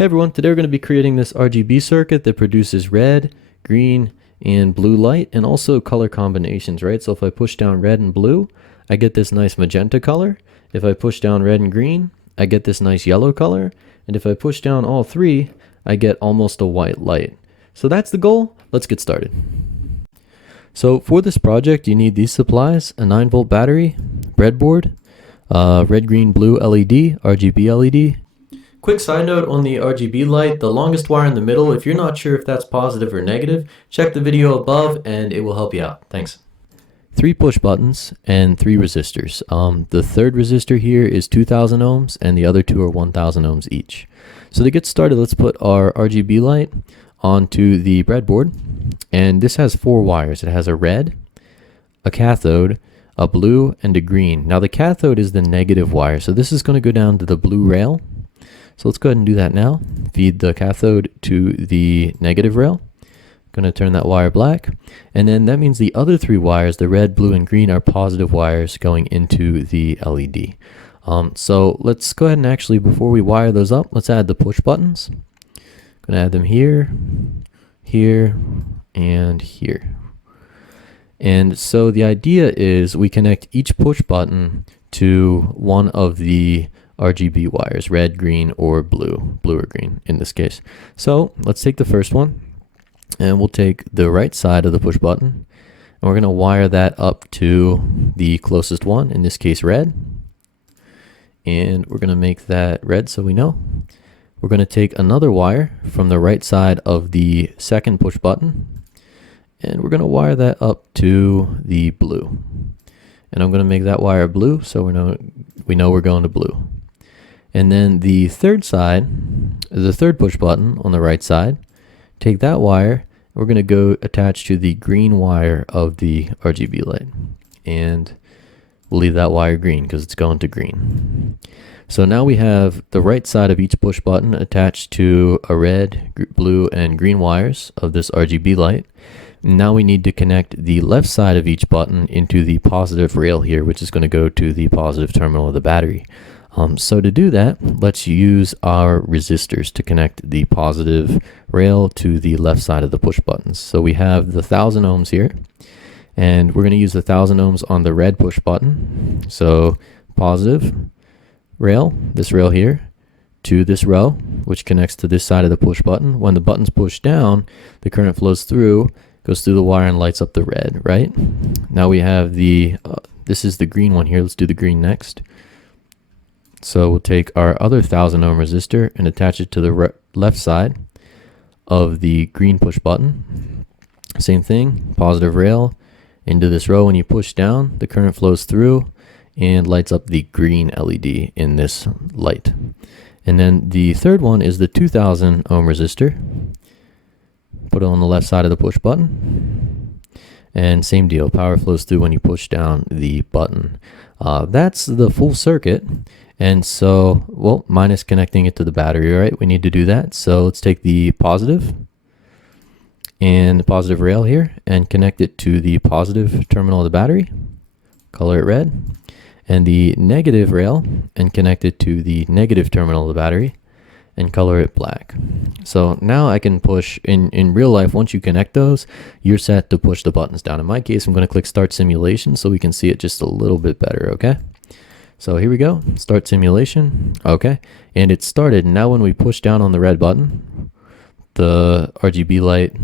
Hey everyone, today we're going to be creating this RGB circuit that produces red, green, and blue light, and also color combinations, right? So if I push down red and blue, I get this nice magenta color. If I push down red and green, I get this nice yellow color. And if I push down all three, I get almost a white light. So that's the goal. Let's get started. So for this project, you need these supplies: a 9-volt battery, breadboard, red, green, blue LED, RGB LED. Quick side note on the RGB light, the longest wire in the middle, if you're not sure if that's positive or negative, check the video above and it will help you out. Thanks. 3 push buttons and 3 resistors. The third resistor here is 2000 ohms and the other two are 1000 ohms each. So to get started, let's put our RGB light onto the breadboard. And this has 4 wires. It has a red, a cathode, a blue, and a green. Now the cathode is the negative wire, so this is going to go down to the blue rail. So let's go ahead and do that now. Feed the cathode to the negative rail. Going to turn that wire black. And then that means the other 3 wires, the red, blue, and green, are positive wires going into the LED. So let's go ahead and actually, before we wire those up, let's add the push buttons. Going to add them here, here, and here. And so the idea is we connect each push button to one of the RGB wires, red, green, or blue or green in this case. So let's take the first one and we'll take the right side of the push button and we're going to wire that up to the closest one, in this case red. And we're going to make that red so we know. We're going to take another wire from the right side of the second push button and we're going to wire that up to the blue. And I'm going to make that wire blue so we know we're going to blue. And then the third side, the third push button on the right side, take that wire, we're going to go attach to the green wire of the RGB light. And we'll leave that wire green because it's going to green. So now we have the right side of each push button attached to a red, blue, and green wires of this RGB light. Now we need to connect the left side of each button into the positive rail here, which is going to go to the positive terminal of the battery. So to do that, let's use our resistors to connect the positive rail to the left side of the push buttons. So we have the 1000 ohms here, and we're going to use the 1000 ohms on the red push button. So positive rail, this rail here, to this row, which connects to this side of the push button. When the button's pushed down, the current flows through, goes through the wire and lights up the red, right? Now we have the, this is the green one here. Let's do the green next. So we'll take our other 1000 ohm resistor and attach it to the left side of the green push button. Same thing, positive rail into this row. When you push down, the current flows through and lights up the green LED in this light. And then the third one is the 2000 ohm resistor. Put it on the left side of the push button. And same deal, power flows through when you push down the button. That's the full circuit. And so, well, minus connecting it to the battery, right? We need to do that. So let's take the positive and the positive rail here and connect it to the positive terminal of the battery. Color it red. And the negative rail and connect it to the negative terminal of the battery and color it black. So now I can push, in real life, once you connect those, you're set to push the buttons down. In my case, I'm going to click Start Simulation so we can see it just a little bit better, okay? So here we go, start simulation, okay, and it started. Now when we push down on the red button, the RGB light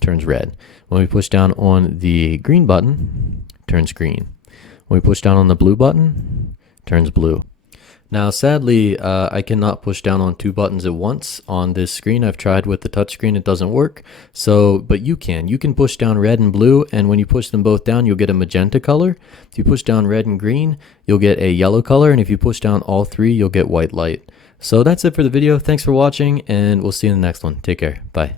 turns red. When we push down on the green button, turns green. When we push down on the blue button, turns blue. Now sadly, I cannot push down on 2 buttons at once on this screen. I've tried with the touchscreen, it doesn't work. So, but you can push down red and blue, and when you push them both down, you'll get a magenta color. If you push down red and green, you'll get a yellow color, and if you push down all 3, you'll get white light. So that's it for the video. Thanks for watching, and we'll see you in the next one. Take care. Bye.